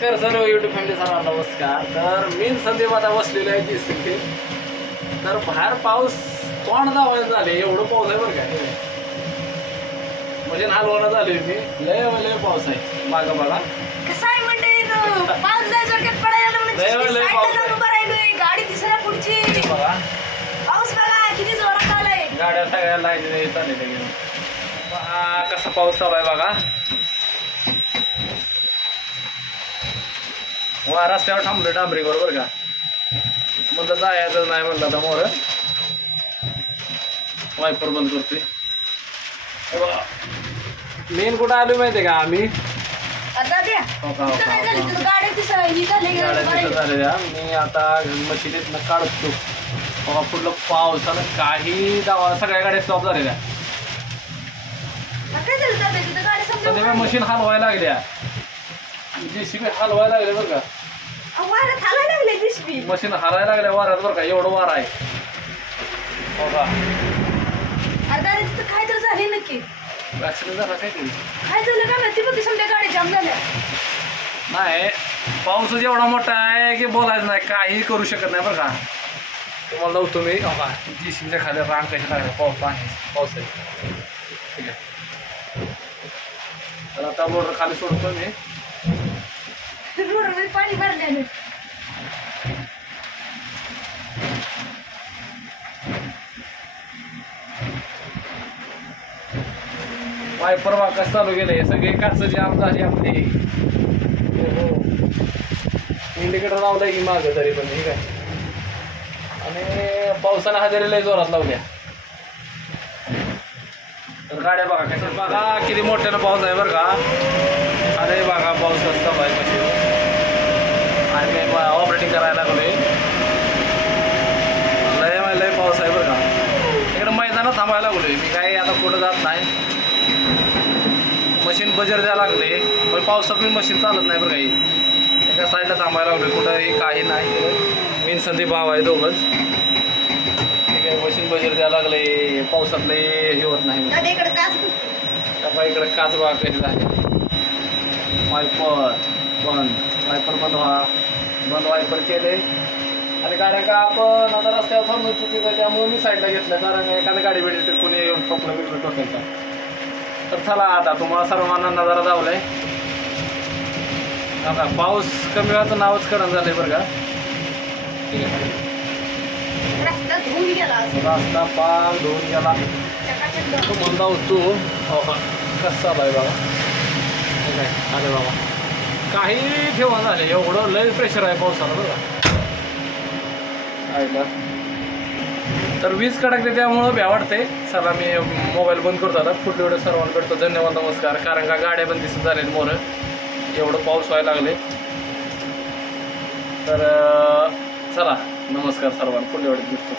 नमस्कार सर्व YouTube family सर्वांना नमस्कार. तर मी संदीप आता बसलेलो आहे ते तर बाहेर पाऊस तोंड दावायला झाले एवढं पाऊस आहे बरं का. म्हणजे हलवणं झाले मी लय लय पाऊस आहे. मागं कसं आहे? पाऊस लय पडायला लय म्हणजे लय साईडला पाऊस आहे. उभं राहिलोय. गाडी दिसेना पुढची. बघा. पाऊस बघा किती जोरात आलाय. गाड्या सगळ्या लाईन पहा कसा पाऊस चालू आहे बघा. वा रस्त्यावर थांबलो डांबरीवर बरं का. म्हणलं जायचं नाही म्हणलं आता मोर. वायपर बंद करतोय. मेन कुठं आलो माहितीये का आम्ही? आता द्या हो का, हो हो. झालेल्या मी आता मशिदीतनं काढतो. बघा पुढलं पावसानं काही दावा सगळ्या गाड्या स्टॉप झालेल्या. मग सध्या मशीन हलवायला लागल्या. जे शिबी हलवायला लागले बरं का. वाऱ्यात हालायला लागले मशीन हलायला लागल्या वाऱ्यात बरं का एवढं वार आहे. हो का अरे दादा तिथं काय तर झाले नक्की. ऍक्सिडेंट झाला काय तरी काय झालं का माहिती? बघ समजा गाडी जाम झाल्या. नाही पाऊसच एवढा मोठा आहे की बोलायचं नाही काही करू शकत नाही बरं का. तुम्हाला लावतो मी. हो का जी सीच्या खाली रांग कशी लागली. पाऊस पाणी पाऊस आहे. ठीक आहे. तर आता बोर्डर खाली सोडतो मी. रोडवर पाणी भरल्याने परवा वाकास चालू गेलंय सगळे काच जाम झाली आपली हो. हो. इंडिकेटर लावलंय की मागं तरी पण ठीक आहे. आणि पावसानं हजेरी लय जोरात लावल्या. तर गाड्या बघा कसं बघा किती मोठ्यानं पाऊस आहे बरं का. अरे बघा पाऊस कसा पाहिजे आहे कशी आणि मी ऑपरेटिंग करायला लागलोय. लय लय पाऊस आहे बरं का. इकडं मैदानात थांबायला लागलोय. मी काही आता कुठं जात नाही. मशीन बजर द्यायला लागले पण पावसात मी मशीन चालत नाही बरं काही एका साईडला थांबायला लागले कुठंही काही नाही. मीन संदीप भाव आहे दोघंच. ठीक आहे मशीन बजर द्यायला लागले पावसातले हे होत नाही. दादा इकडे काच बघा. कशी झाली. वायपर बंद. वायपर बंद व्हा. बंद वायपर केले. आणि कारण का आपण आता रस्त्यावर थांबून चुकीचं आहे त्यामुळे मी साईडला घेतलं. कारण एखाद्या गाडी भेटली तर कोणी येऊन ठोकलं बिकलं टोकायचं तर चला आता तुम्हाला सर्वांना नजारा दावलाय आता पाऊस कमी व्हायचं नावच करण झालंय बरं का? ठीक आहे. रस्ता पाक धुवून गेला. तो. म्हणला होतो हो कसा बाय बाबा? ठीक आहे अरे बाबा. काही ठेवा झालं. एवढं लय प्रेशर आहे पावसाला बघा. तर वीज कडकते त्यामुळं भ्या वाटते चला मी मोबाईल बंद करतो आता. पुढल्या एवढं सर्वांना भेटतो. धन्यवाद नमस्कार. कारण का गाड्या पण दिसत झाले मोर. एवढं पाऊस व्हायला लागले. तर चला नमस्कार सर्वांना. पुढे वेळेस भेटतो.